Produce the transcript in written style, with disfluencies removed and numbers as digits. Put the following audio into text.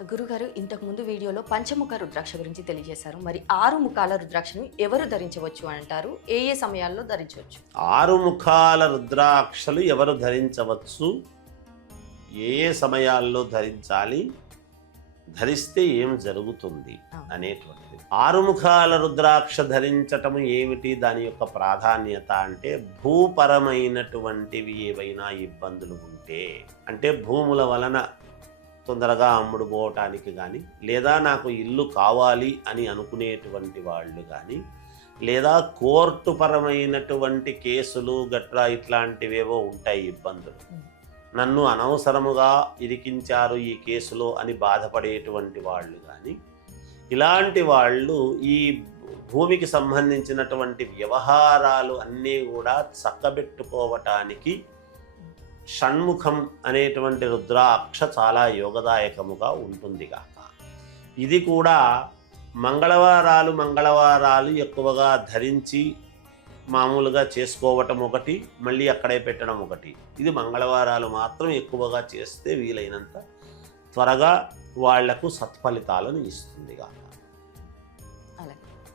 గురుగారు ఇంతకు ముందు వీడియోలో పంచముఖ రుద్రాక్ష గురించి తెలియజేశారు. మరి 6 ముఖాల రుద్రాక్షను ఎవరు ధరించవచ్చు అంటారు? ఏ ఏ సమయాల్లో ధరించవచ్చు? 6 ముఖాల రుద్రాక్షలు ఎవరు ధరించవచ్చు? ఏ ఏ సమయాల్లో ధరించాలి? ధరిస్తే ఏం జరుగుతుంది అనేటువంటిది. 6 ముఖాల రుద్రాక్ష ధరించటము ఏమిటి? దాని యొక్క ప్రాధాన్యత అంటే భూపరమైనటువంటివి ఏవైనా ఇబ్బందులు ఉంటే, అంటే భూముల వలన తొందరగా అమ్ముడు పోవటానికి కానీ, లేదా నాకు ఇల్లు కావాలి అని అనుకునేటువంటి వాళ్ళు కానీ, లేదా కోర్టు పరమైనటువంటి కేసులు గట్రా ఇట్లాంటివేవో ఉంటాయి ఇబ్బందులు, నన్ను అనవసరముగా ఇరికించారు ఈ కేసులో అని బాధపడేటువంటి వాళ్ళు కానీ, ఇలాంటి వాళ్ళు ఈ భూమికి సంబంధించినటువంటి వ్యవహారాలు అన్నీ కూడా చక్కబెట్టుకోవటానికి షణ్ముఖం అనేటువంటి రుద్రాక్ష చాలా యోగదాయకముగా ఉంటుంది కాక. ఇది కూడా మంగళవారాలు ఎక్కువగా ధరించి మామూలుగా చేసుకోవటం ఒకటి, మళ్ళీ అక్కడే పెట్టడం ఒకటి. ఇది మంగళవారాలు మాత్రం ఎక్కువగా చేస్తే వీలైనంత త్వరగా వాళ్లకు సత్ఫలితాలను ఇస్తుంది కాక.